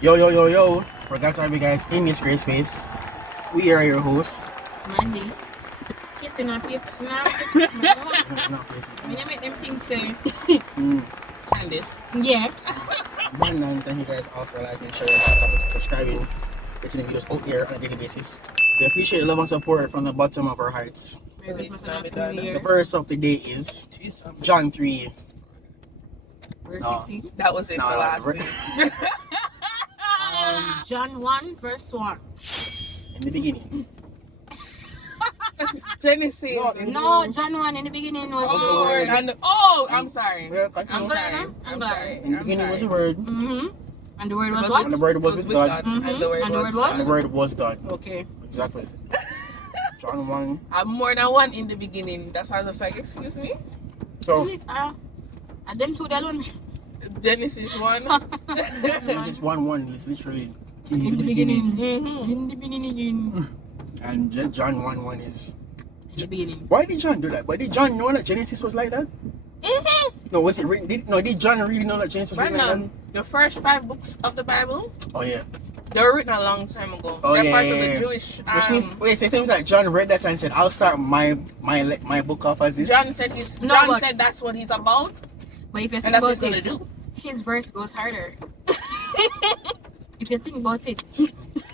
Yo. Forgot to have you guys in this great space. We are your hosts. Mandy. She's still not pay for now. I make them things say. Candace. Yeah. And thank you guys all for liking, sharing, commenting, subscribing, getting the videos out there on a daily basis. We appreciate the love and support from the bottom of our hearts. Merry Christmas and Happy New Year. The verse of the day is John 3. Verse 16. That was it for last week. John 1 verse 1. In the beginning. Genesis. No, John 1 in the beginning was the Oh, word. I'm sorry. Yeah, I'm sorry. In the beginning was the word. Mm-hmm. And the word was Was what? And the word was with God. Mhm. And the word And the was word was? And the word was God. Okay. Exactly. John 1. I'm more than one in the beginning. That's why I was like, excuse me? So, Isn't it? And them two they alone. Genesis 1. Genesis 1:1 is literally In the beginning. Mm-hmm. In the beginning. And John 1:1 is. In the beginning. Why did John do that? Why did John know that Genesis was like that? Mm-hmm. No, was it written? Did John really know that Genesis was written like Brandon, the first 5 books of the Bible, that? Oh yeah. they were written a long time ago. Oh, They're yeah, part yeah, of yeah. the Jewish. Which means, wait, say things like John read that and said, "I'll start my book off as this." John said that's what he's about, But if you think and that's what about he's gonna it, do. his verse goes harder. If you think about it,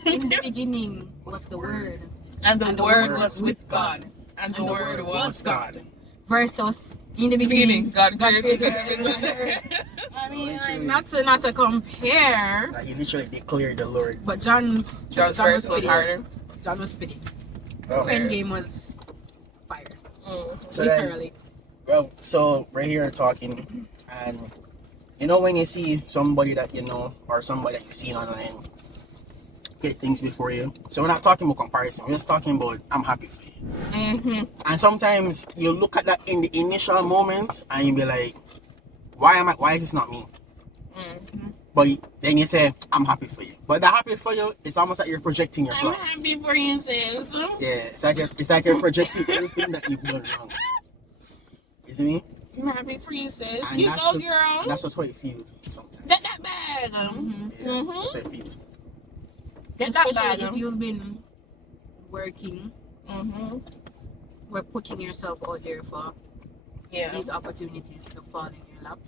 in the beginning was the word. And the And the word word was with God. And the word was God. Versus in the beginning. God created created everything. I mean, like, Literally. not to compare, Like, he literally declared the Lord. but John's John's John verse was was spitting. harder. John was spitting. Oh. Endgame was fire, So then, literally. well, so we're here talking, and you know when you see somebody that you know or somebody that you've seen online get things before you. So we're not talking about comparison. We're just talking about I'm happy for you. Mm-hmm. And sometimes you look at that in the initial moment and you be like, why is this not me? Mm-hmm. But then you say, I'm happy for you. But the happy for you, it's almost like you're projecting your I'm flaws. happy for you, sis. Yeah, it's like you're projecting everything that you've done wrong. You see me? I'm happy for you, sis. And You that's go, just, girl. and that's just how it feels sometimes. Get that bag. Yeah, Mm-hmm. that's how it feels. Get that Especially bag. if you've been working, Mm-hmm. or putting yourself out there for Yeah. these opportunities to fall in your lap.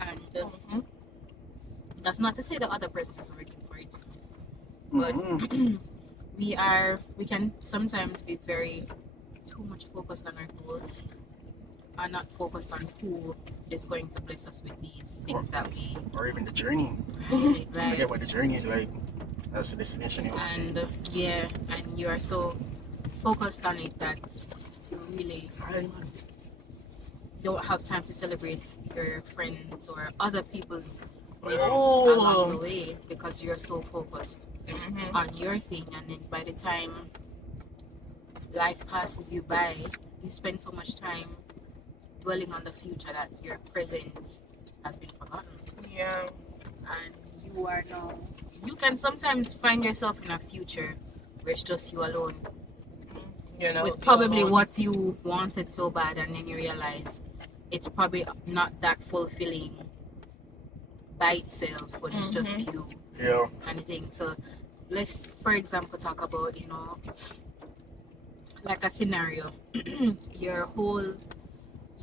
And Mm-hmm. that's not to say the other person is working for it, but Mhm. we can sometimes be very too much focused on our goals and not focused on who is going to bless us with these things that we Or even the journey. right, Forget what the journey is like. That's the destination you want to see. and and you are so focused on it that you really don't have time to celebrate your friends or other people's wins along the way because you're so focused Mm-hmm. on your thing, and then by the time life passes you by, you spend so much time dwelling on the future that your present has been forgotten. Yeah. And you can sometimes find yourself in a future where it's just you alone You know, with probably what you wanted so bad, and then you realize it's probably not that fulfilling by itself when it's just you Yeah. kind of thing. So let's, for example, talk about, like a scenario. You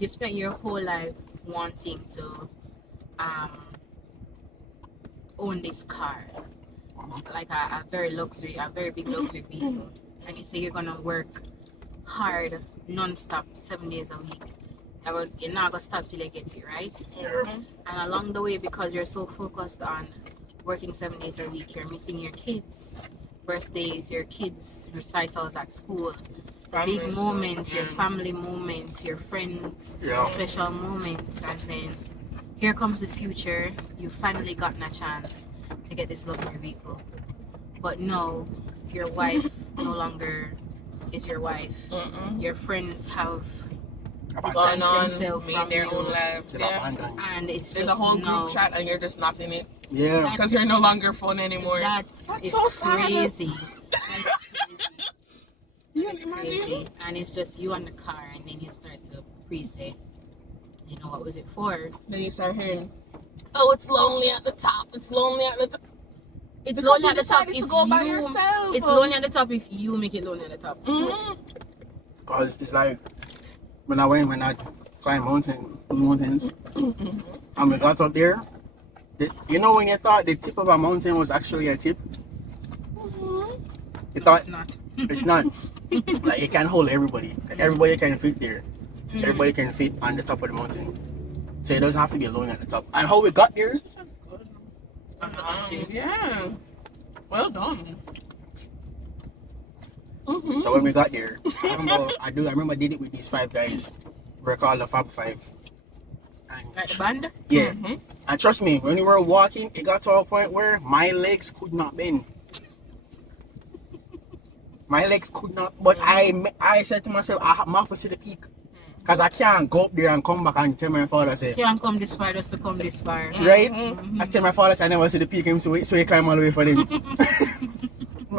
spent your whole life wanting to own this car, like a very big luxury vehicle, and you say you're gonna work hard non-stop 7 days a week. You're not gonna stop till you get it, right? Mm-hmm. And along the way, because you're so focused on working 7 days a week, you're missing your kids' birthdays, your kids' recitals at school, the big moments, your family moments, your friends' Yeah. special moments, and then here comes the future. You've finally gotten a chance to get this luxury vehicle, but no, your wife no longer is your wife. Mm-mm. Your friends have Gone on, themselves made from their you, own lives. They've Yeah. abandoned you. and it's There's just a whole no. group chat and you're just not in it Yeah. because you're no longer fun anymore. That's so sad. crazy. That's Yes, crazy. And it's just you on the car, and then you start to pre-say, what was it for? Then you start hearing, Oh, it's lonely at the top. It's lonely at the top. It's Because lonely you at the top decided if to go by you. yourself. It's lonely at the top if you make it lonely at the top. Mhm. Cause it's like when I climbed mountains, and we got up there. You know when you thought the tip of a mountain was actually a tip, Mhm. you No, thought it's not. it's not. Like it can hold everybody. Like, everybody can fit there. Everybody can fit on the top of the mountain. So it doesn't have to be alone at the top. And how we got there, Yeah. Well done. Mhm. so when we got there, I remember I did it with these 5 guys. We're called the Fab Five. And Like the band. yeah. Mhm. And trust me, when we were walking, it got to a point where my legs could not bend. My legs could not, but I said to myself, I'm have to see the peak. Because I can't go up there and come back and tell my father, say, Can't come this far just to come this far. right? Mhm. I tell my father, say, I never see the peak, so he climb all the way for them.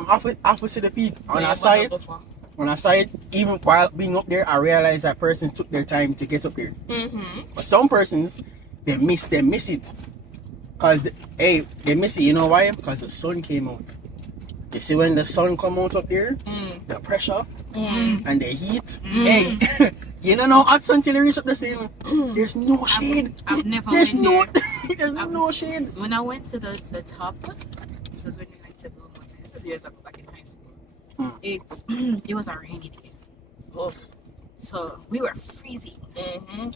I have to see the peak. When I saw it, even while being up there, I realized that persons took their time to get up there. Mhm. But some persons, they miss it. Because, they miss it. You know why? Because the sun came out. You see when the sun come out up there, the pressure and the heat, hey, you don't know hot sun till you reach up the scene. There's no shade. I've never There's went no there. there's no shade. When I went to the top, this was when we went to Blue Mountain. This was years ago, back in high school. It was a rainy day. Oh. So we were freezing. Mhm.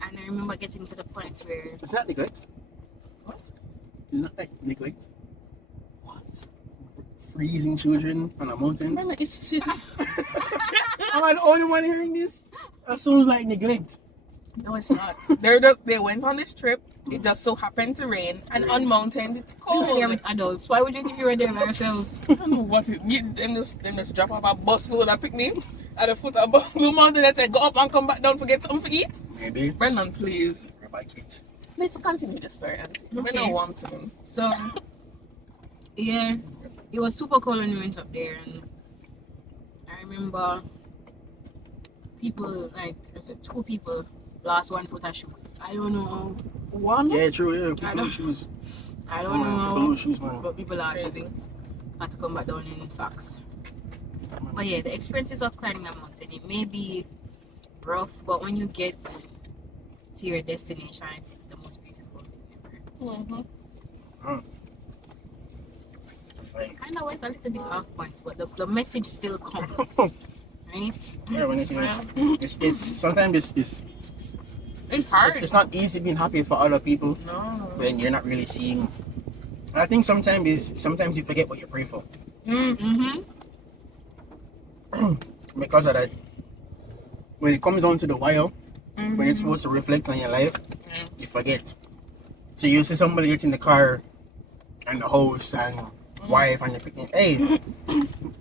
And I remember getting to the point where It's not neglect. What? It's not like neglect. What? Freezing children on a mountain. Man, it's shit. Am I the only one hearing this? That sounds like neglect. No, it's not. They went on this trip. It just so happened to rain, and on mountains it's we were there cold. with adults. Why would you think we were there by ourselves? I don't know what it. Them just drop off a bus load of picnic at the foot of Blue Mountain and say go up and come back down. Forget something to eat. Maybe. Brendan, please. About kids. Let's continue the story, Auntie. We Okay. don't want to. So yeah, it was super cold when we went up there, and I remember people like I said 2 people lost 1 foot of shoes. I don't know. One. Yeah, true. Yeah, people I know. lose shoes. I don't People know. lose shoes, man. But people lost Crazy. shoes. Had to come back down in socks. But yeah, the experiences of climbing a mountain, it may be rough, but when you get to your destination, it's the most beautiful thing ever. Mhm. Like, Kind of went a little bit off point, but the message still comes, right? yeah, when it's sometimes It's hard. it's not easy being happy for other people No. when you're not really seeing. I think sometimes you forget what you pray for Mm-hmm. because of that. When it comes down to the wire, when it's supposed to reflect on your life, you forget. So you see somebody gets in the car and the house and wife and the picnic. Hey,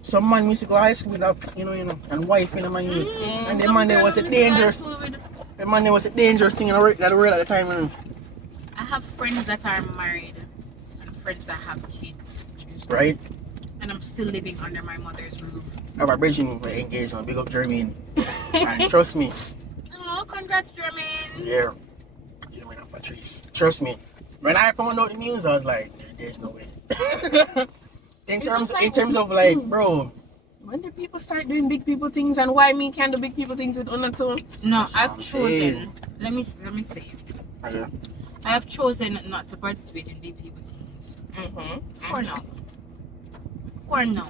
some man used to go to high school without and wife in my unit. And the man there was a dangerous. The man there was a dangerous thing in the world at the time. I have friends that are married and friends that have kids, Right? and I'm still living under my mother's roof. Our vibration were engaged on big up Jermaine. And trust me, Oh, congrats, Jermaine! yeah, Jermaine and Patrice. Trust me. When I found out the news, I was like, there's no way. in terms of like, bro. When do people start doing big people things, and why me can't do big people things with undertone? No, That's what I've I'm chosen. saying. Let me say it. Okay. I have chosen not to participate in big people things for now. For now,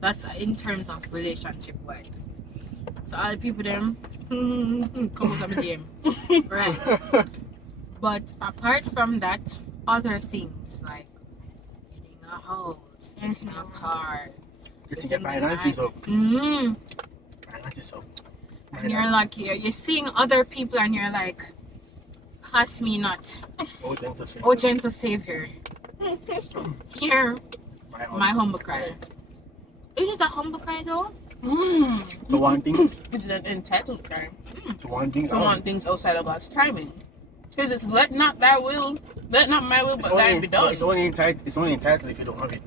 that's in terms of relationship wise. So all the people them come out of the DM, right? But apart from that, other things like getting a house, getting a car, Getting your finances up. Mm-hmm. Finances up. And you're like, you're seeing other people, and you're like, pass me not, Oh, gentle say. oh gentle Savior. Hear my humble cry. Is it a humble cry though? To want things. It's an entitled crime. To want things. To want things outside of God's timing. Because it's let not my will It's but thine be done. It's only entitled if you don't have it.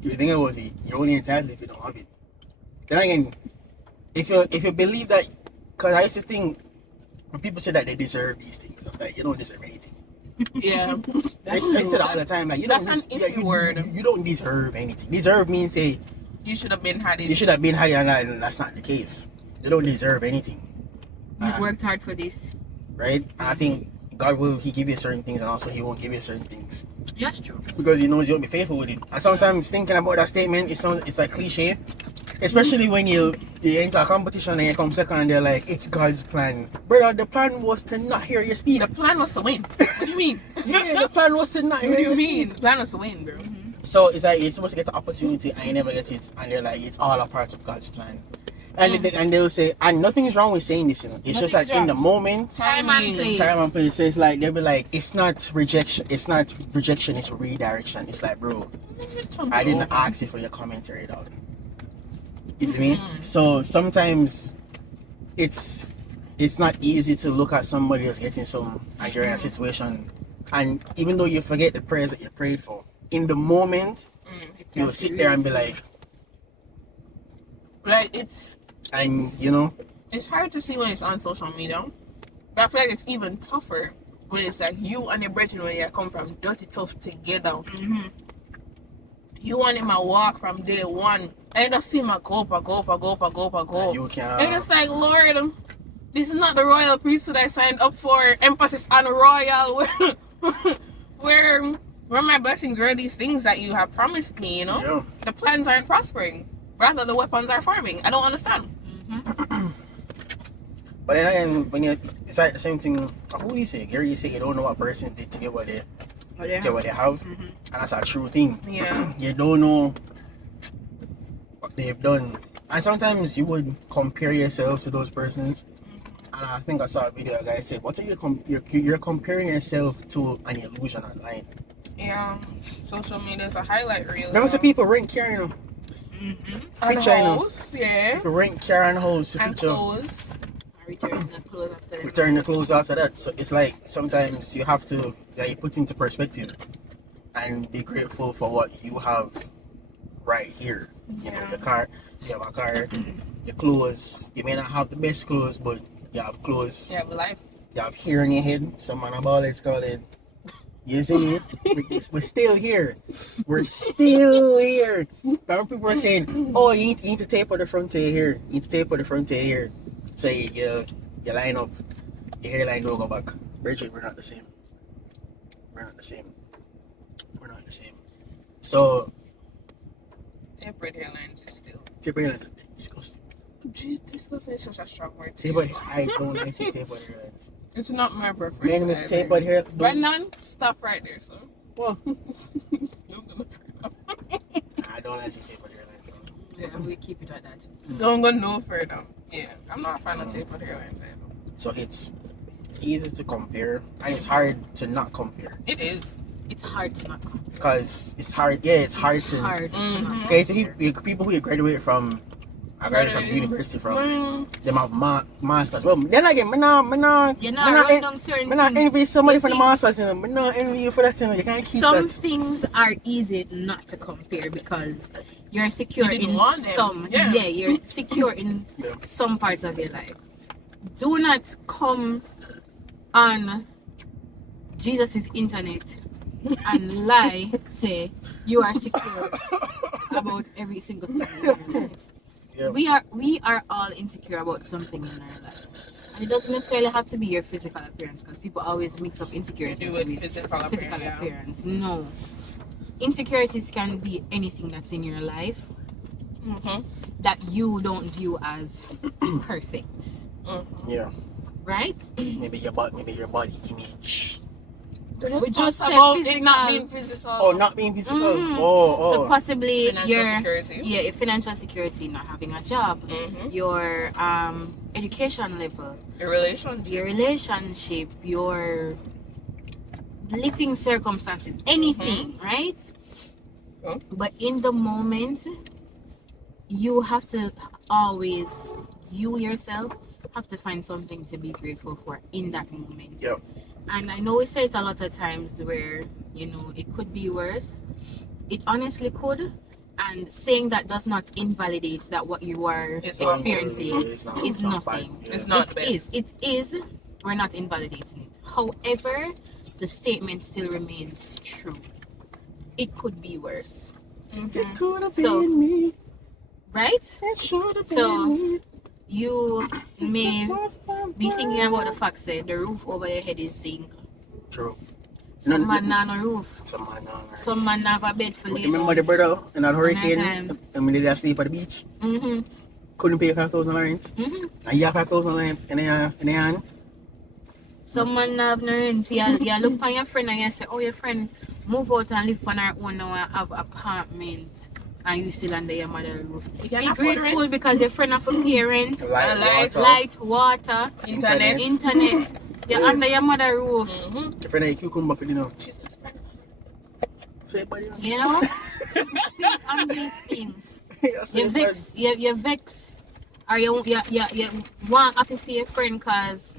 If you think about it, you're only entitled if you don't have it. Then again, if you believe that, because I used to think when people say that they deserve these things, I was like, you don't deserve anything. Yeah. I say that all the time. Like, you That's don't. an iffy word. You don't deserve anything. Deserve means say You should have been had it. you should have been higher, and that's not the case. You don't deserve anything. You've worked hard for this. Right? And I think God will He give you certain things, and also He won't give you certain things That's true. because He knows you won't be faithful with it. And sometimes thinking about that statement, it's like cliche, especially when you enter a competition and you come second, and they're like, "It's God's plan, brother. The plan was to not hear you speak. The plan was to win. What do you mean? Yeah, the plan was to not hear What do you you speak." mean? The plan was to win, bro. So it's like you're supposed to get the opportunity and you never get it, and they're like, it's all a part of God's plan. And and they'll say, and nothing's wrong with saying this, you know. It's just like in the moment, Time and place. So it's like they'll be like, it's not rejection, it's redirection. It's like, bro, I didn't ask you for your commentary, dog. You see me? So sometimes it's not easy to look at somebody else getting some, and you're in a situation, and even though you forget the prayers that you prayed for, in the moment, you'll sit there and be like, it's you know, it's hard to see when it's on social media. But I feel like it's even tougher when it's like you and your brethren when you come from dirty tough together. You and him a walk from day one. And you just see him a go. you can. And it's like, Lord, this is not the royal priesthood I signed up for. Emphasis on royal. Where my blessings were these things that you have promised me, you know? Yeah. The plans aren't prospering. Rather, the weapons are forming. I don't understand. But then again, when it's like the same thing. Who do you say? Gary, you say you don't know what person did to get what they have, and that's a true thing. Yeah. You don't know what they've done, and sometimes you would compare yourself to those persons. And I think I saw a video. A guy said, "What are you're comparing yourself to an illusion online?" Yeah. Social media is a highlight reel. Remember, some people rent car, you know. And Picture, you know. house, yeah. People rent car and house. And Picture. clothes. Return the clothes after that. Return the clothes after that. So it's like sometimes you have to you put into perspective and be grateful for what you have right here. You know, your car, you have a car, your clothes. You may not have the best clothes, but you have clothes. You have a life. You have hair in your head. Some man about it's called it. You see it? We're still here. We're still here. Remember people are saying, "Oh, you need to tape on the front of your hair. You need to tape on the front of your hair." So you line up, your hairline don't go back. Bridget, we're not the same. We're not the same. We're not the same. So Tapered hairlines is still. tapered hairlines is disgusting. Disgusting is such a strong word. Tapered, I don't like see tapered hairlines. It's not my preference. Men with tapered hair. Brandon, stop right there, son. Well, Don't go I don't like see tapered hairlines. Yeah, we keep it like that. Don't go no further. Yeah, I'm not a fan of tapered hairlines either. So it's easy to compare, and it's hard to not compare. It is. It's hard to not compare. Because it's hard. Yeah, it's hard to. Hard to not Okay, so compare. people who you graduate from, I graduated from university from. Mm. Them have masters. Well, then again, me not You're not running down certain me not things. envy somebody You for the see, masters. You know, me not envy you for that. You know, you can't keep some that. things are easy not to compare because you're secure You didn't in want them. some. Yeah. You're secure in Yeah. some parts of your life. Do not come on Jesus' internet and lie, say you are secure about every single thing in your life. Yeah. We are all insecure about something in our life. And it doesn't necessarily have to be your physical appearance because people always mix up insecurities Do it with physical appearance. appearance. No. Insecurities can be anything that's in your life that you don't view as perfect. Yeah. Right? Maybe your body image. We just said about it physical. not being physical. Oh, not being physical. Mhm. Oh. So possibly Financial security. your financial security, not having a job, your education level, Your relationship. your relationship, your living circumstances, anything, right? Oh. But in the moment, you have to always, you yourself, have to find something to be grateful for in that moment. Yep. And I know we say it a lot of times where, you know, it could be worse. It honestly could. And saying that does not invalidate that what you are It's not experiencing good. It's is not nothing. bad. Yeah. It's not the best. It is. We're not invalidating it. However, the statement still remains true. It could be worse. It could have So- been me. Right? It should have So- been me. You may be thinking about the fact that the roof over your head is zinc. True. Some man not on a roof. Some man on. Some man have a bed for But lay remember down. the brother in that hurricane? Anytime. And when they just sleep at the beach? Mm-hmm. Couldn't pay $5,000 rent. Mm-hmm. And you have $5,000 rent in the hand. Some man have no rent. You look on your friend and you say, oh, your friend move out and live on her own now and have apartment. And you still under your mother's roof. You can Be afford grateful rent. because your friend have a parent. Light, water, Light, water, internet. internet. You're Yeah. under your mother's roof. Mm-hmm. Your friend ain't cucumber for dinner. Jesus. Say, buddy. You know? Think on these things. You vex, you vex, or you want happy for your friend because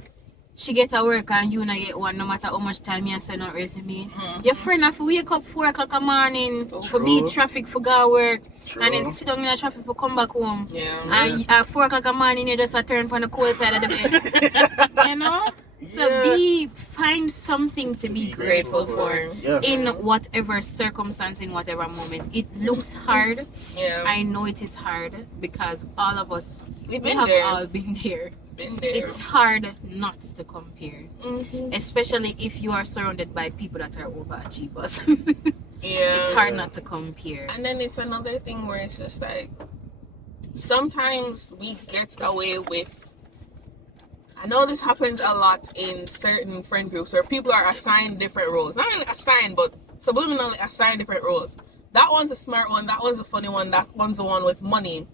she get a work and you not get one no matter how much time you send out resume. Your friend have to wake up 4 o'clock in the morning for beat traffic for go work and then sit down in the traffic for come back home. Yeah. And at 4 o'clock in the morning you just a turn on the cold side of the bed. You know? So find something to be grateful for. Yeah. In whatever circumstance, in whatever moment. It looks hard. Yeah. I know it is hard because all of us, We've we been have there. all been there. Been there. It's hard not to compare, Mhm. especially if you are surrounded by people that are overachievers. Yeah. It's hard not to compare. And then it's another thing where it's just like sometimes we get away with. I know this happens a lot in certain friend groups where people are assigned different roles. Not really assigned, but subliminally assigned different roles. That one's a smart one, that one's a funny one, that one's the one with money.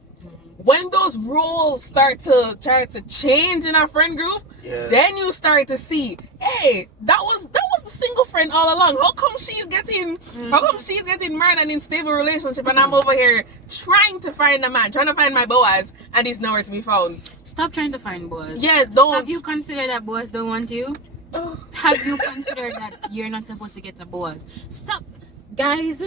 When those roles start to try to change in our friend group, then you start to see, hey, that was the single friend all along. How come she's getting married and in stable relationship and I'm over here trying to find a man, trying to find my Boaz, and he's nowhere to be found. Stop trying to find boys. Yeah, don't. Have you considered that boys don't want you? Ugh. Have you considered that you're not supposed to get the boys? Stop, guys.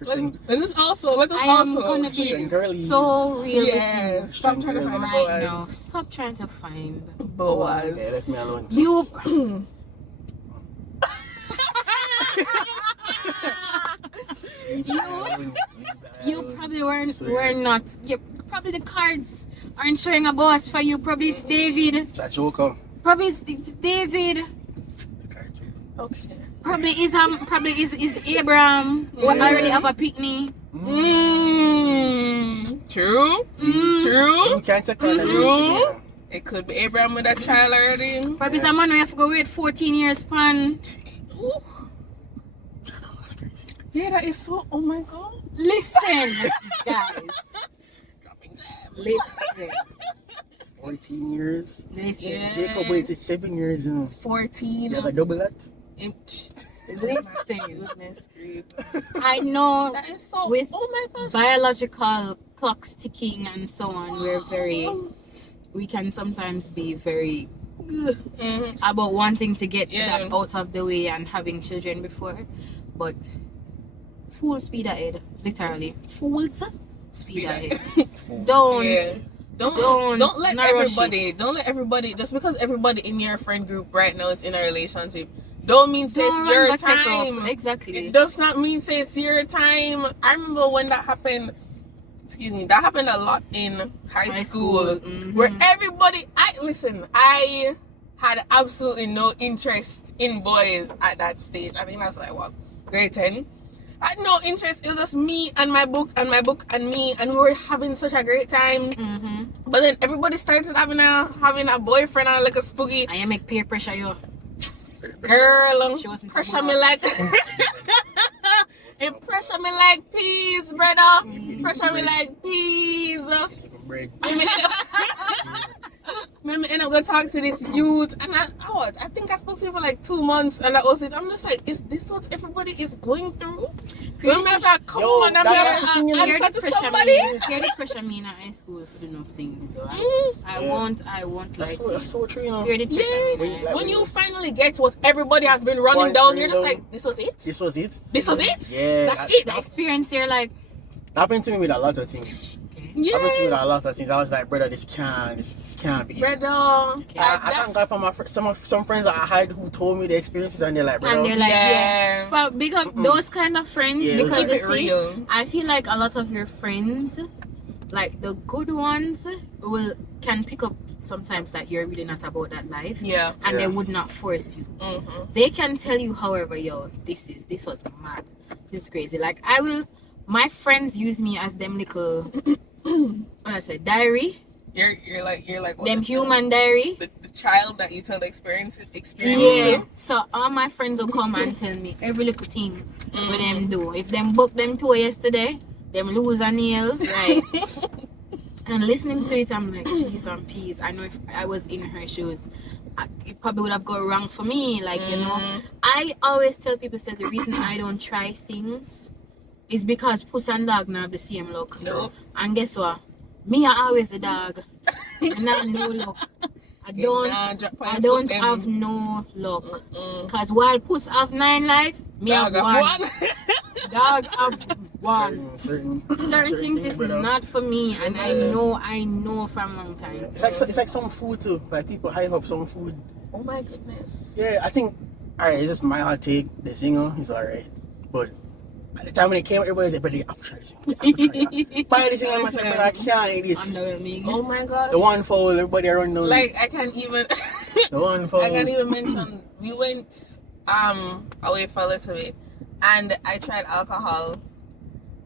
Let us also I am gonna be Christian girlies. so real yeah, with stop trying to you find right Boaz. now. Stop trying to find Boaz. Yeah, left me alone. you. You probably were not. You probably the cards aren't showing a boss for you. Probably it's David. It's a joker. Probably it's David. Okay. Probably is Abraham. We already have a picnic. True. True. You can't take on them. It could be Abraham with a child already. Probably some man we have to go wait 14 years span. Ooh. That's crazy. Yeah, that is so. Oh my god. Listen, guys. Dropping jabs. Listen. 14 years. Listen. Yeah. Jacob waited 7 years, you know. 14. You have a double that? Listen. Goodness grief. I know That is so. with oh my gosh. biological clocks ticking and so on, we can sometimes be very Mhm. about wanting to get Yeah. that out of the way and having children before, but full speed ahead, literally fools speed ahead. Don't Yeah. Don't let not rush everybody. Don't let everybody. Just because everybody in your friend group right now is in a relationship, don't mean say Don't it's your run back time. up. Exactly. It does not mean say it's your time. I remember when that happened. Excuse me. That happened a lot in high school, Mhm. where everybody. I had absolutely no interest in boys at that stage. I think that's like what, grade 10. I had no interest. It was just me and my book and me, and we were having such a great time. Mm-hmm. But then everybody started having a boyfriend and like a spooky I make peer pressure you. girl. She wasn't Pressure me like it pressure me like peas, brother. Pressure me like peas. Even bread. Maybe end up gonna talk to this youth, and I think I spoke to him for like 2 months, and that was it. I'm just like, is this what everybody is going through? Pretty Remember much. that come Yo, on, I'm that's the thing, you know. Hear the answer to pressure somebody. me. Hear the pressure me in high school for doing enough things. So I won't lie That's to so, you. that's so true, you know. Hear the pressure Yeah. me. in high When school. you finally get what everybody has been running One down, you're just freedom. like, this was it? This was it? This was it? Yeah. That's it? The experience, you're like, Happened to me with a lot of things. okay. Yeah. I've been through a lot of things. I was like, brother, this can't be. Brother. I thank God for my some friends that I had who told me the experiences, and they're like, brother, And they're like, Yeah. For big up those kind of friends, Yeah, because keep you it see, real. I feel like a lot of your friends, like the good ones, can pick up sometimes that you're really not about that life. Yeah. And Yeah. they would not force you. Mm-hmm. They can tell you, however, yo, this was mad. This is crazy. Like my friends use me as them little what I say, diary. You're like what, Them the- human diary. the child that you tell the experience Yeah. to. So all my friends will come and tell me every little thing what them do. If them book them tour yesterday, them lose a nail, right? And listening to it, I'm like, jeez and peace. I know if I was in her shoes, it probably would have gone wrong for me. Like, you know, I always tell people, say the reason I don't try things is because puss and dog now have the same luck. Nope. And guess what? Me are always the dog. And I have no luck. I don't have no luck. Because while puss have 9 lives, me have one. Dog have one. certain Certain things is brother. not for me, and I know from long time. It's like some food too. Like people hype up some food. Oh my goodness. Yeah, I think. Alright, it's just my hot take. The zinger is alright, but at the time when it came, everybody said, "But the apple try this zinger, buy this zinger." I said, "But I can't eat this." Underwhelming. Oh my god. The one foul, everybody around know. Like I can't even The one foul. I can't even mention we went away for a little bit and I tried alcohol.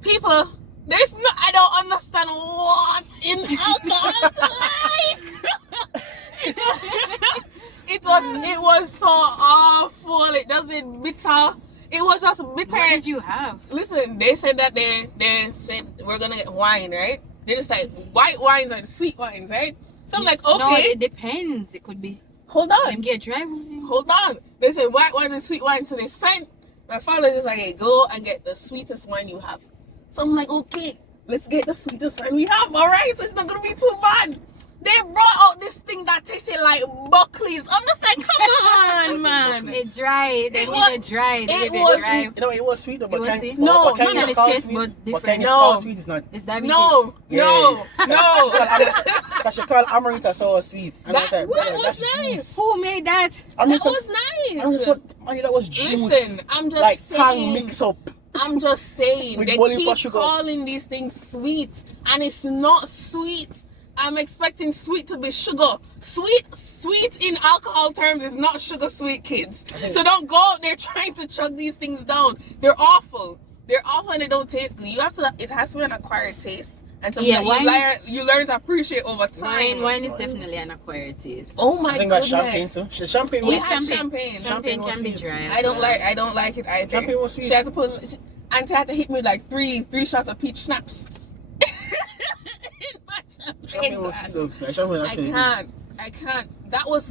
People, there's no I don't understand what in alcohol to like. It was so awful. It doesn't bitter. It was just bitter. What did you have? Listen, they said that they said we're gonna get wine, right? They just like white wines and sweet wines, right? So I'm like, okay. No, it depends. It could be. Hold on. Them get dry wine. Hold on. They said white wine and sweet wine, so they sent my father just like, hey, go and get the sweetest wine you have. So I'm like, okay, let's get the sweetest wine we have. All right, so it's not gonna be too bad. They brought out this thing that tasted like Buckley's. I'm just like, come on, man. It dry. They It need was- it dry. it They was- dry. You know, it was sweet though, but was can, sweet? No, what can no, you it's call taste sweet? bud What different. can you No. call sweet is not. It's diabetes. No, Yeah. no. Because she called Amarita so sweet. And I was like, That brother, was that's nice. juice. Who made that? That Amarita's- was Amarita's nice. what, man, that was juice. Listen, I'm just like saying. tang mix up. I'm just saying. With They boiling keep sugar. calling these things sweet, and it's not sweet. I'm expecting sweet to be sugar. Sweet in alcohol terms is not sugar sweet, kids. So don't go out there trying to chug these things down. They're awful. They're awful and they don't taste good. It has to be an acquired taste. And something Yeah, that you learn to appreciate over time. Wine is definitely an acquired taste. Oh I my think goodness. about champagne too. Champagne We was had champagne. champagne. Champagne was can be sweet. dry. as I don't well. like it either. Champagne was sweet. She had to Auntie had to hit me with like three shots of peach schnapps. In my champagne Champagne was glass. sweet though. Like, champagne was actually I can't. That was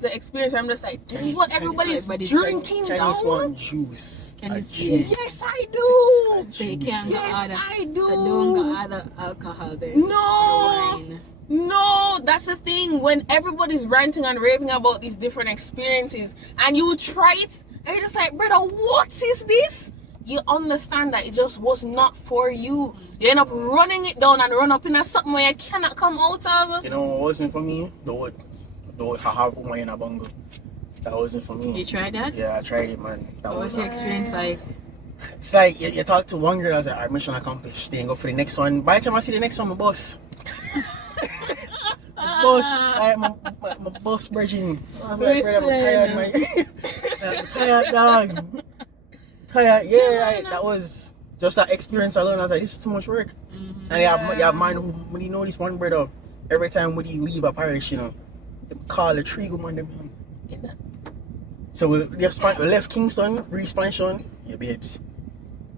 the experience. I'm just like, this is what everybody's everybody's drinking Chinese now. want juice. Can you A see? juice. Yes, I do. So you can't Yes, go other. I do. So don't go other alcohol there. No. Or wine. No, that's the thing. When everybody's ranting and raving about these different experiences, and you try it, and you're just like, brother, what is this? You understand that it just was not for you. You end up running it down and run up in a something where you cannot come out of. You know what wasn't for me? The wood have one in a bungle. That wasn't for me. You tried that? Yeah, I tried it, man. That What was was your experience like? It's like you talk to one girl, I was like, alright, mission accomplished. Then go for the next one. By the time I see the next one, my boss. My boss bridging. I was like, brother, I'm tired, man. I'm tired, dog. Tired, yeah. That was just that experience alone. I was like, this is too much work. And you have man who, when you know this one brother, every time when you leave a parish, you know, they call the tree go man them. So we left Kingston, re-expansion. Yeah, babes.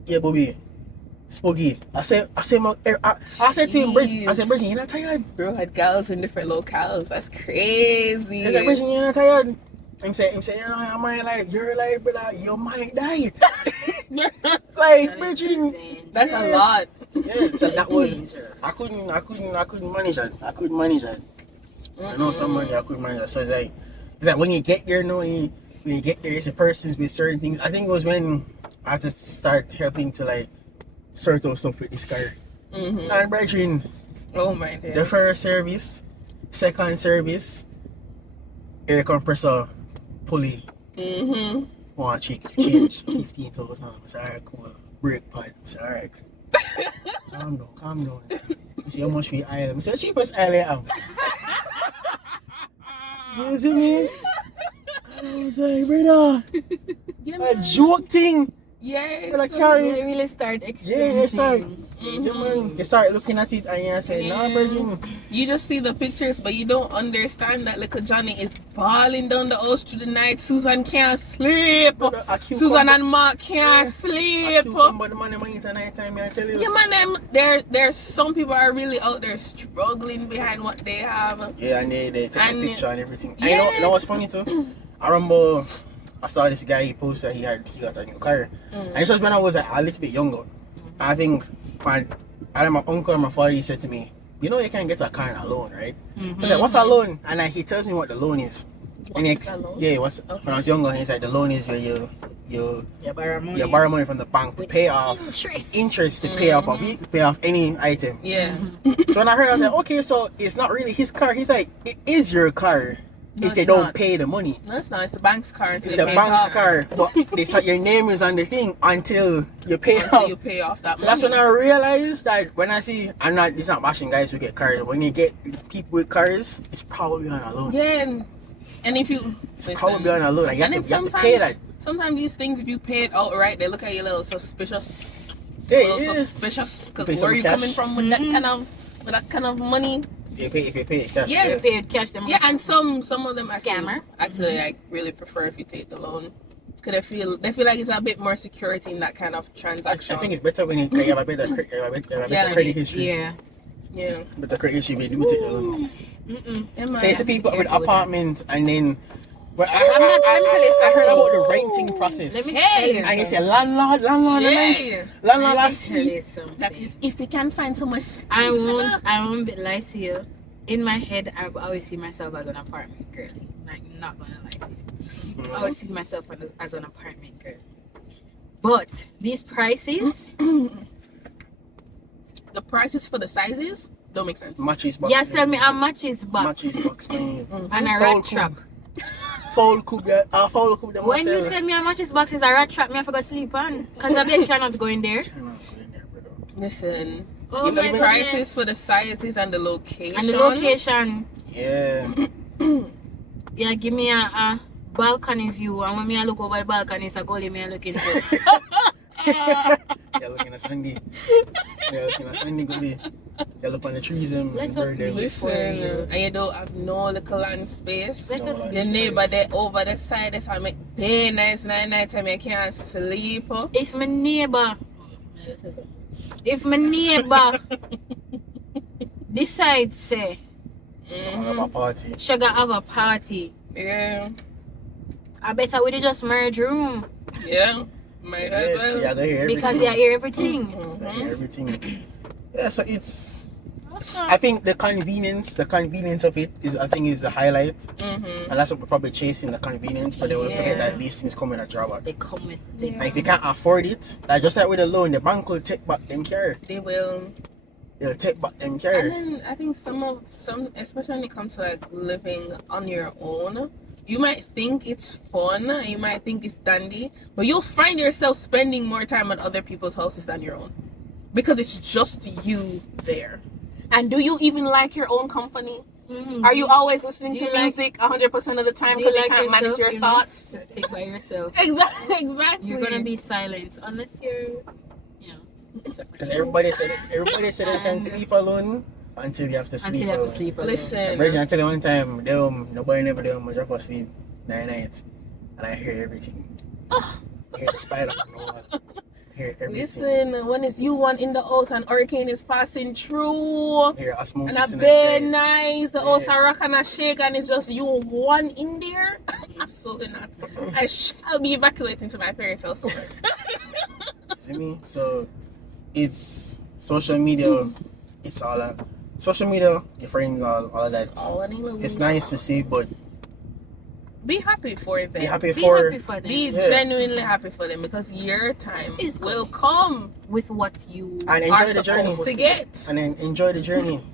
Yeah, Bobby. Spooky. I said to him, Bridget, Bridget, you're not tired? Bro had gals in different locales. That's crazy. I said, Bridget, you're not tired? I'm saying, I might like, you're like, brother, you might die. Like, Bridget. That's a lot. Yeah, so that was, dangerous. I couldn't manage that. I know somebody I couldn't manage that. So it's like when you get there, when you get there, it's a person with certain things. I think it was when I had to start helping to like sort out stuff with this guy. And Bridget, Oh my god. The first service, second service, air compressor, pulley. Mm-hmm. Want to change 15,000. I said, alright, cool. Brake pad. I said, alright. Calm down. You see how much we oil? I said, the cheapest oil I have. You see me? I was like, brother, a joke thing. Yes. But I carry. They really start Yeah, experiencing. yeah, man. They start looking at it and you say, nah, virgin. You just see the pictures, but you don't understand that little Johnny is balling down the house through the night. Susan can't sleep. Susan and Mark can't sleep. But the man in the night time, I tell you. Yeah, man, there's some people are really out there struggling behind what they have. Yeah, and they take a picture and everything. Yeah. And you know what's funny too? I remember I saw this guy, he posted he got a new car. And this was when I was a little bit younger. I think my uncle and my father, he said to me, you know you can get a car on a loan, right? I was like, what's a loan? And he tells me what the loan is. When I was younger, he said the loan is where you borrow money from the bank to pay off interest to pay off any item. Yeah. So when I heard, I was like, okay, so it's not really his car. He's like, it is your car. If they don't pay the money. No, it's not. It's the bank's car. It's the bank's car. But they said your name is on the thing until you pay off. You pay off that So money. that's when I realized that when I see, it's not bashing guys who get cars. When you get people with cars, it's probably on a loan. Yeah. And if you... It's probably on a loan. Like, you have to pay that. Sometimes these things, if you pay it outright, they look at you a little suspicious. Suspicious. Because where are you coming from with that kind of money? If you pay it cash. Yes. If you catch them. Yeah, and some of them Scammer. Actually, I really prefer if you take the loan. Because they feel like it's a bit more security in that kind of transaction. I think it's better when you have a better credit history. Yeah. But the credit history, they do take the loan. Yeah, Say it's the people with apartments and then... Well, I heard something. about the renting process. Let me tell you And you say something. landlord, Let me tell you something. That is if we can find someone. I won't lie to you. In my head, I always see myself as an apartment girly. Like, not gonna lie to you. I always see myself as an apartment girl. But these prices, the prices for the sizes don't make sense. Matches box. yeah, sell me a matches box Matches box for you. and a rat trap. Foul cook them. When you send me a matches box, is a rat trap, me I forgot sleep on. Because I bed cannot go in there. Listen, Oh my the prices goodness. for the sizes and the location. And the location. Yeah. Yeah, give me a balcony view. And when me I look over the balcony, it's a goalie me I looking for. You're looking at Sandy. Goalie. You look on the trees and Let us bird them. be for you. And you don't have no little land space. Let us No, be. The neighbor there over the side, that's how make day nice night time you can't sleep. If my neighbor decides say Have a party. sugar have a party, Yeah. I better we just merge room Yeah. Might as Yes, well. yeah, they hear everything. because you hear everything. They hear everything. Yeah, so it's. I think the convenience of it is the highlight, and that's what we're probably chasing, the convenience. But they will forget that these things come in a drawback. They come with them. And if you can't afford it, like just like with a loan, the bank will take back them care. They will. They'll take back them And care. then I think some, especially when it comes to like living on your own, you might think it's fun, you might think it's dandy, but you'll find yourself spending more time at other people's houses than your own. Because it's just you there. And do you even like your own company? Mm-hmm. Are you always listening Do to you like- music 100% of the time Do you because you like can't manage yourself, your you know? thoughts? Just stick by yourself. Exactly. You're gonna be silent unless you're, Because everybody said they can sleep alone until you have to sleep. until you have to alone. sleep. Alone. Listen. Bridget, I tell you one time, nobody never drop asleep night, and I hear everything. I hear the spider on the wall. I hear everything. Listen, when it's you one in the house and hurricane is passing through, I hear osmosis and a in the bed sky. nice, the house are rock and a shake, and it's just you one in there. Absolutely not. I shall be evacuating to my parents' house. See me? So it's social media. It's all social media. Your friends, all of that. All an illusion. It's nice to see, but Be happy for them. Be happy Be for. happy for them. Be Yeah. genuinely happy for them because your time It's will come with what you And are enjoy the journey. supposed to get. And then enjoy the journey.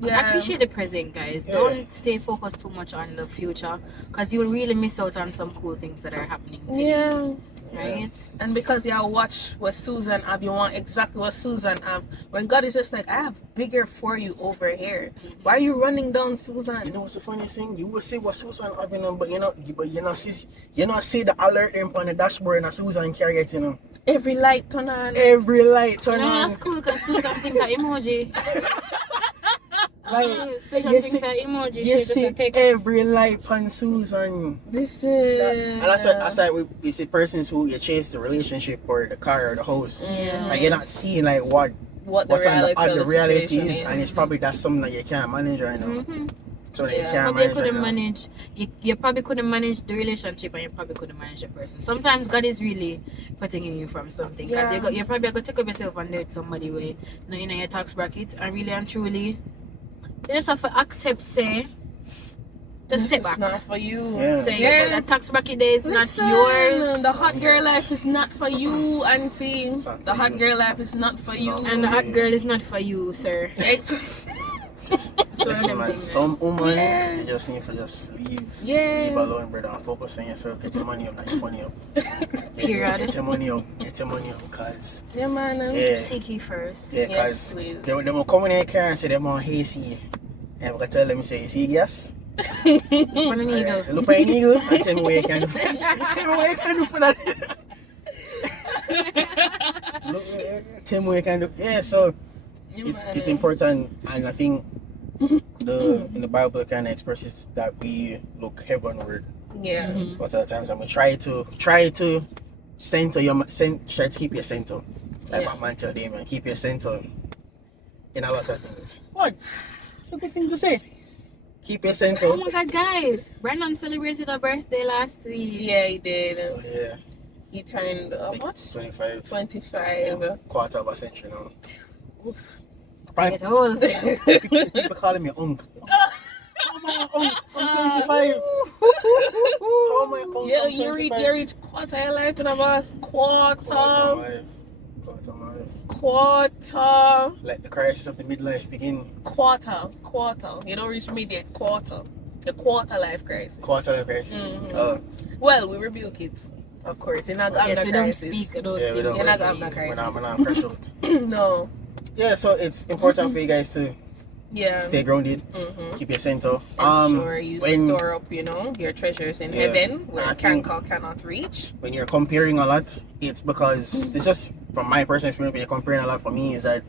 appreciate the present, guys. Yeah. Don't stay focused too much on the future because you'll really miss out on some cool things that are happening today. Yeah. Right? And because you watch what Susan have, you want exactly what Susan have. When God is just like, I have bigger for you over here. Why are you running down, Susan? You know what's the funniest thing? You will see what Susan having on, but you not see the alert imp on the dashboard and Susan carry it, you know. Every light turn on. Every light turn No, on. that's cool because Susan thinks that emoji. Like, Susan you thinks see, that emoji. you She just see a text. every light on Susan. This is. And that's why we see persons who you chase the relationship or the car or the house. Yeah. And you're not seeing like what's on the reality situation is, and it's probably that's something that you can't manage right now. Mhm. So that you Yeah. can't Probably manage right couldn't now. manage. You probably couldn't manage the relationship, and you probably couldn't manage the person. Sometimes God is really protecting you from something because Yeah. you're probably gonna take up yourself and date somebody way, not in your tax bracket, and really and truly, you just have to accept, say, just step It's back. not for you. Yeah. Say, Yeah. that tax bracket there is Listen, not yours, The hot girl life is not for you, auntie. It's not The for hot you. girl life is not for It's you. not and the hot girl is not for you, sir. Listen, man, some woman, Yeah. you just need to just leave. Yeah. Leave alone, brother, and focus on yourself. Get your money up, not your funny up. Period. Get your money up. Get your money up, because, Yeah, man. yeah. Seek ye first. Yeah, Yes, because please. they will come in their car and say they want hazy. And we can tell them, say, you see gas? On an eagle. Look at an eagle and tell me what you can do. Tell me what you can do for that. Tell me what you can do. Yeah, so Yeah, it's man. important, and I think in the Bible it kind of expresses that we look heavenward. Yeah. Mhm. But at times I'm gonna try to center your try to keep your center. Like Yeah. my man tell Damien, keep your center in a lot of things. What? It's a good thing to say. Keep your center. Oh my god, guys! Brandon celebrated a birthday last week. Yeah, he did. Oh, yeah, He turned how much? 25. 25. Quarter of a century now. Oof. Get old. People calling me uncle. How am I an uncle? I'm 25. How am I an uncle? Yeah, I'm you 25. reach quarter of your life in a boss. Quarter of Quarter. my life. Quarter. Let the crisis of the midlife begin. Quarter. You don't reach mid yet. Quarter. The quarter life crisis. Quarter life crisis. Mhm. Well, we rebuke it. Of course. You're not gonna Yes, have we no don't crisis. speak those Yeah, we things. don't. You're not gonna have for no you. crisis. When I'm fresh out. No. Yeah, so it's important for you guys to Yeah. stay grounded, Mm-hmm. keep your center. Ensure you when store up, your treasures in Yeah. heaven where And I can think- cannot reach. when you're comparing a lot, it's because it's just from my personal experience. When you're comparing a lot, for me, is that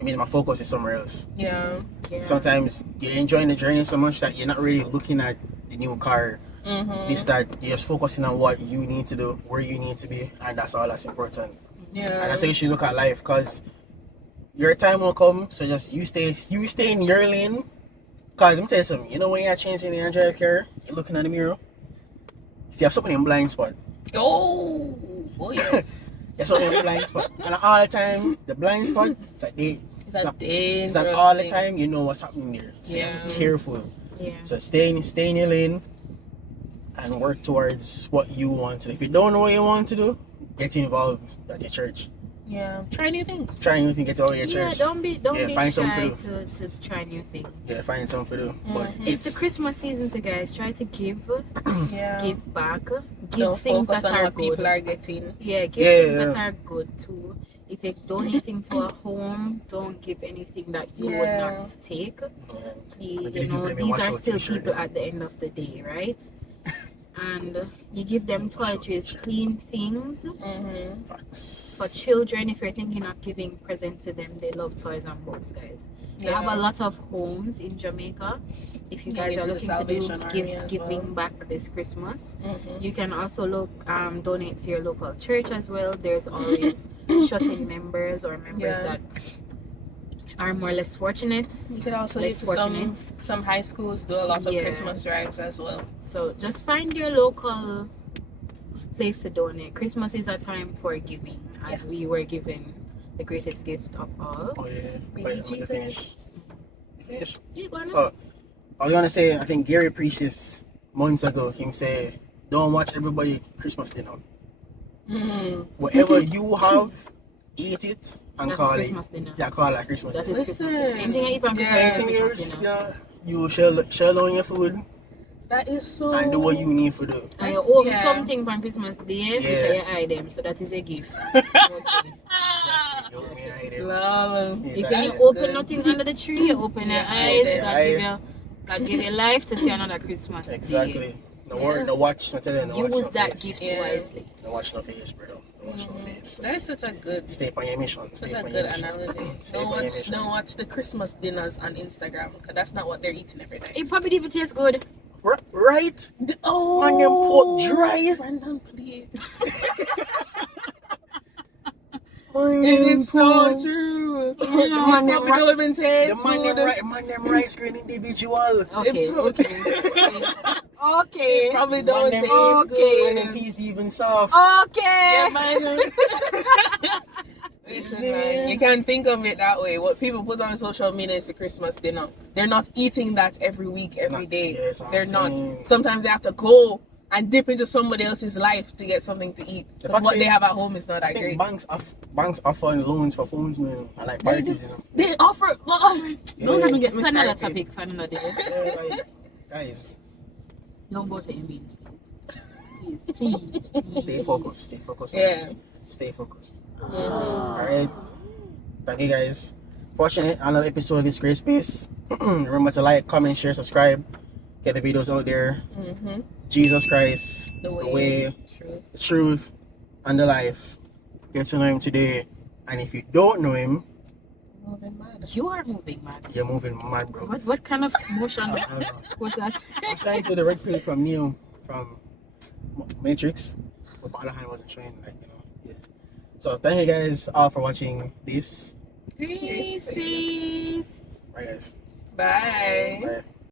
it means my focus is somewhere else. Yeah. Yeah. Sometimes you're enjoying the journey so much that you're not really looking at the new car. Mm-hmm. It's that you're just focusing on what you need to do, where you need to be, and that's all that's important. Yeah. And that's how you should look at life, because your time will come. So just you stay in your lane. Cause let me tell you something. You know when you're changing your drive car, you're looking at the mirror. You have something in blind spot. Oh yes. There's something in blind spot, and all the time the blind spot. It's like It's a not- dangerous it's not all the thing. time. You know what's happening there. So Yeah. be careful. Yeah. So stay in your lane and work towards what you want to do. If you don't know what you want to do, get involved at your church. Yeah. Try new things. Try anything, get out of your Yeah, church. don't be Yeah, find shy something to try new things. Yeah, find something to do. But Mhm. It's the Christmas season, so guys, try to give Yeah. back, give Don't things focus that on are what good. people are getting. Yeah, give Yeah, things yeah. that are good too. If you're donating to a home, don't give anything that you would Yeah. not take. yeah, Please, But you you know, let me these wash are out still t-shirt people then. at the end of the day, right? And you give them toiletries, clean things. Mm-hmm. facts. For children, if you're thinking of giving present to them, they love toys and books, guys. We have a lot of homes in Jamaica. If you Yeah, guys into are the looking to Salvation do Army as giving well. back this Christmas, Mm-hmm. you can also donate to your local church as well. There's always shut-in members or members Yeah. that are more or less fortunate. You could also Less give to fortunate. some high schools do a lot of Yeah. Christmas drives as well. So just find your local place to donate. Christmas is a time for giving, as we were given the greatest gift of all. Oh yeah. Baby Wait, I'm gonna Jesus. finish. You finish? You gonna? Oh, I was gonna say I think Gary preaches months ago, him say, don't watch everybody Christmas dinner. Mm. Whatever you have, eat it and That is call it. Christmas dinner. Yeah, call it Christmas That dinner. is Christmas dinner. Anything you eat on Christmas, Yeah. Anything Christmas else, dinner. yeah, you shell on your food That is so. and do what you need to do. And you open Yeah. something on Christmas Day, which Yeah. are your item, so that is a gift. You mean I did. Love. If Exactly. you open nothing under the tree, you open your eyes, Yeah. God give you life to see another Christmas Day. Exactly. No worry, no watch, no tell you, no watch Use no that face. gift Yeah. wisely. No watch no face, brother. No watch no face. That is such a good, Stay on your mission. such Stay a on good your mission. analogy. Stay on your mission. Don't watch the Christmas dinners on Instagram because that's not what they're eating every night. It probably even tastes good. Right? Oh, On them pot dry. Brandon, please. On It them is so pot. true. The man them Probably don't even taste The man them good. man them rice green individual. Okay, probably- okay. Okay. Probably Man don't them taste Man them good. peas even soft. Okay. Yeah, man. Listen, man, you can't think of it that way. What people put on social media is the Christmas dinner. They're not eating that every week, every Not- day. yes, I'm They're not. saying. Sometimes they have to go and dip into somebody else's life to get something to eat. The Because fact what is, they have at home is not I that think great. banks offer loans for phones now. I like parties, you know. They offer. Don't Yeah. even get me It's another started. Topic for another day. Yeah, like, guys, Don't go to MBs, please. Please. stay focused. Stay focused. on Yeah. this. Stay focused. Mhm. Alright. Thank you guys. Watching it, another episode of this great space. Remember to like, comment, share, subscribe. Get the videos out there. Mhm. Jesus Christ, The way. the way, Truth. the truth, and the life. Get to know him today. And if you don't know him, Moving mad. You are moving, man. you're moving mad, bro. What kind of motion I don't know. was that? I was trying to do the red pill from Neo from Matrix, but Balahan wasn't showing, like, you know. Yeah. So thank you guys all for watching this. Peace. Bye guys. Bye. Bye.